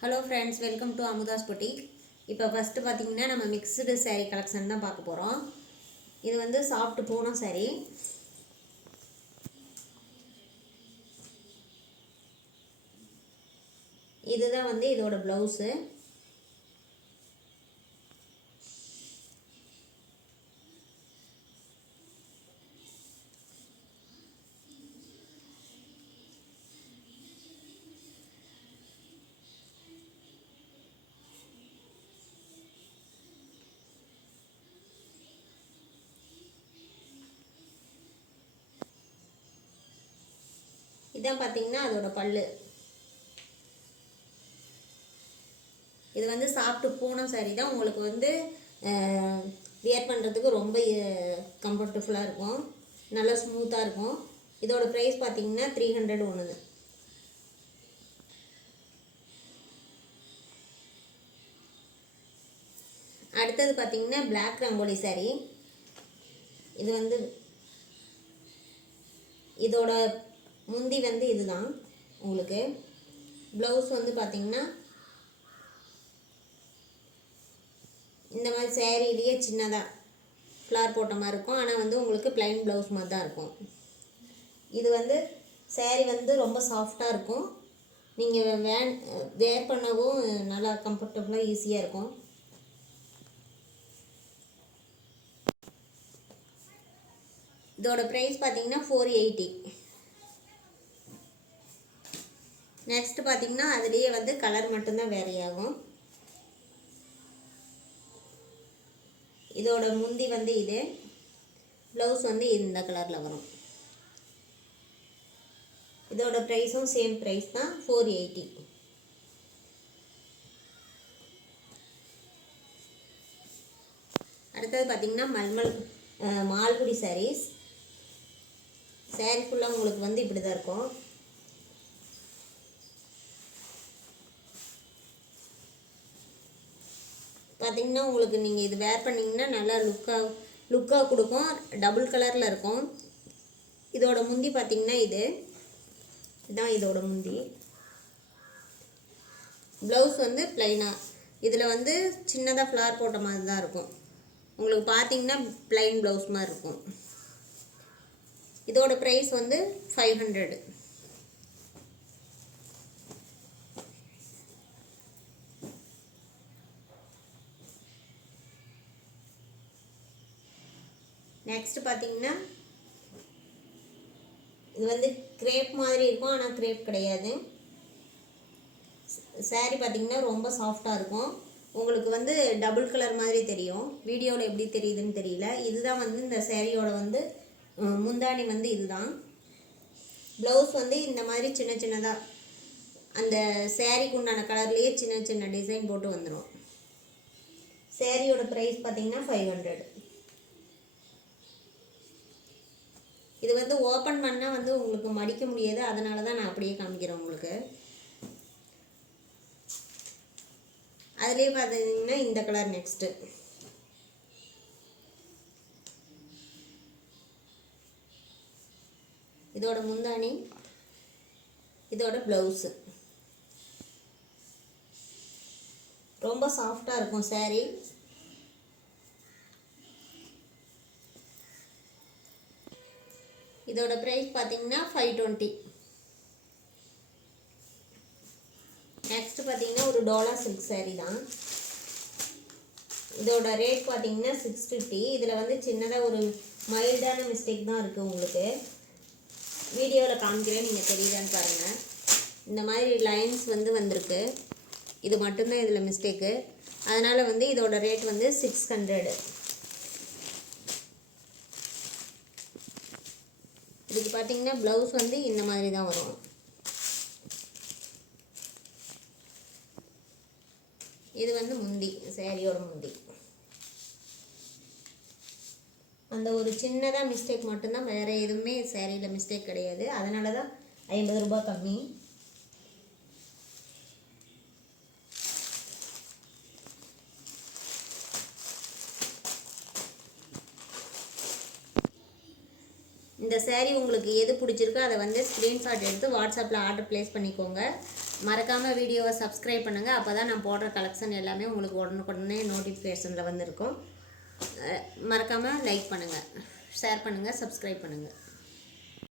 Hello friends, welcome to Amudha's boutique. இப்போ first பார்த்தீங்கன்னா நம்ம மிக்ஸ்டு saree கலெக்ஷன் தான் பார்க்க போகிறோம். இது வந்து சாஃப்ட் பூனம் saree. இதுதான் வந்து இதோட ப்ளவுஸு. இதான் பார்த்தீங்கன்னா அதோட பல்லு. இது வந்து சாஃப்ட் பூனம் saree தான். உங்களுக்கு வந்து வியர் பண்ணுறதுக்கு ரொம்ப கம்ஃபர்டபுளாக இருக்கும், நல்லா ஸ்மூத்தாக இருக்கும். இதோட ப்ரைஸ் பார்த்தீங்கன்னா 300 ஒன்று. அடுத்தது பார்த்தீங்கன்னா பிளாக் ரங்கோலி saree. இது வந்து இதோட முந்தி வந்து இதுதான். உங்களுக்கு ப்ளவுஸ் வந்து பார்த்தீங்கன்னா இந்த மாதிரி சேரீலேயே சின்னதாக ஃப்ளார் போட்ட மாதிரி இருக்கும். ஆனால் வந்து உங்களுக்கு ப்ளைன் ப்ளவுஸ் மாதிரி தான் இருக்கும். இது வந்து சேரீ வந்து ரொம்ப சாஃப்டாக இருக்கும். நீங்கள் வேர் பண்ணவும் நல்லா கம்ஃபர்டபுளாக ஈஸியாக இருக்கும். இதோட ப்ரைஸ் பார்த்தீங்கன்னா 480. நெக்ஸ்ட் பார்த்தீங்கன்னா அதுலேயே வந்து கலர் மட்டும்தான் வேரி ஆகும். இதோட முந்தி வந்து இது, ப்ளவுஸ் வந்து இந்த கலரில் வரும். இதோட ப்ரைஸும் சேம் ப்ரைஸ் தான், 480. அடுத்தது பார்த்திங்கன்னா மால்குடி sarees. saree ஃபுல்லாக உங்களுக்கு வந்து இப்படி தான் இருக்கும். பார்த்திங்கன்னா உங்களுக்கு நீங்கள் இது வேர் பண்ணிங்கன்னா நல்லா லுக்காக கொடுக்கும். டபுள் கலரில் இருக்கும். இதோட முந்தி பார்த்திங்கன்னா இதுதான் இதோட முந்தி. ப்ளவுஸ் வந்து ப்ளைனாக, இதில் வந்து சின்னதாக ஃப்ளார் போட்ட மாதிரி தான் இருக்கும். உங்களுக்கு பார்த்திங்கன்னா ப்ளைன் ப்ளவுஸ் மாதிரி இருக்கும். இதோட ப்ரைஸ் வந்து 500. நெக்ஸ்ட் பார்த்தீங்கன்னா இது வந்து கிரேப் மாதிரி இருக்கும், ஆனால் கிரேப் கிடையாது. saree பார்த்தீங்கன்னா ரொம்ப சாஃப்டாக இருக்கும். உங்களுக்கு வந்து டபுள் கலர் மாதிரி தெரியும். வீடியோவில் எப்படி தெரியுதுன்னு தெரியல. இதுதான் வந்து இந்த சேரீயோட வந்து முந்தானி வந்து இதுதான். ப்ளவுஸ் வந்து இந்த மாதிரி சின்ன சின்னதாக அந்த சேரீக்கு உண்டான கலர்லேயே சின்ன சின்ன டிசைன் போட்டு வந்துடும். சேரீயோட ப்ரைஸ் பார்த்தீங்கன்னா 500. இது வந்து ஓப்பன் பண்ணால் வந்து உங்களுக்கு மடிக்க முடியாது, அதனால தான் நான் அப்படியே காமிக்கிறேன் உங்களுக்கு. அதுலேயே பார்த்தீங்கன்னா இந்த கலர் நெக்ஸ்ட்டு. இதோட முந்தானி, இதோட ப்ளவுஸு. ரொம்ப சாஃப்டாக இருக்கும் saree. இதோட ப்ரைஸ் பார்த்தீங்கன்னா 520. நெக்ஸ்ட் பார்த்தீங்கன்னா ஒரு டோலா சில்க் saree தான். இதோட ரேட் பார்த்தீங்கன்னா 650. இதில் வந்து சின்னதாக ஒரு மைல்டான மிஸ்டேக் தான் இருக்குது. உங்களுக்கு வீடியோவில் காமிக்கிறேன், நீங்கள் தெரியுதான்னு பாருங்கள். இந்த மாதிரி லைன்ஸ் வந்து வந்திருக்கு. இது மட்டும்தான் இதில் மிஸ்டேக்கு. அதனால் வந்து இதோட ரேட் வந்து 600. இதுக்கு பார்த்தீங்கன்னா ப்ளவுஸ் வந்து இந்த மாதிரி தான் வரும். இது வந்து முந்தி, சேரீயோட முந்தி. அந்த ஒரு சின்னதாக மிஸ்டேக் மட்டும்தான், வேறு எதுவுமே சேரீயில் மிஸ்டேக் கிடையாது. அதனால தான் 50 ரூபாய் கம்மி. இந்த saree உங்களுக்கு எது பிடிச்சிருக்கோ அதை வந்து ஸ்க்ரீன்ஷாட் எடுத்து வாட்ஸ்அப்பில் ஆர்டர் ப்ளேஸ் பண்ணிக்கோங்க. மறக்காமல் வீடியோவை சப்ஸ்கிரைப் பண்ணுங்கள். அப்போ தான் நான் போடுற கலெக்ஷன் எல்லாமே உங்களுக்கு உடனுக்குடனே நோட்டிஃபிகேஷனில் வந்திருக்கும். மறக்காமல் லைக் பண்ணுங்கள், ஷேர் பண்ணுங்கள், சப்ஸ்கிரைப் பண்ணுங்கள்.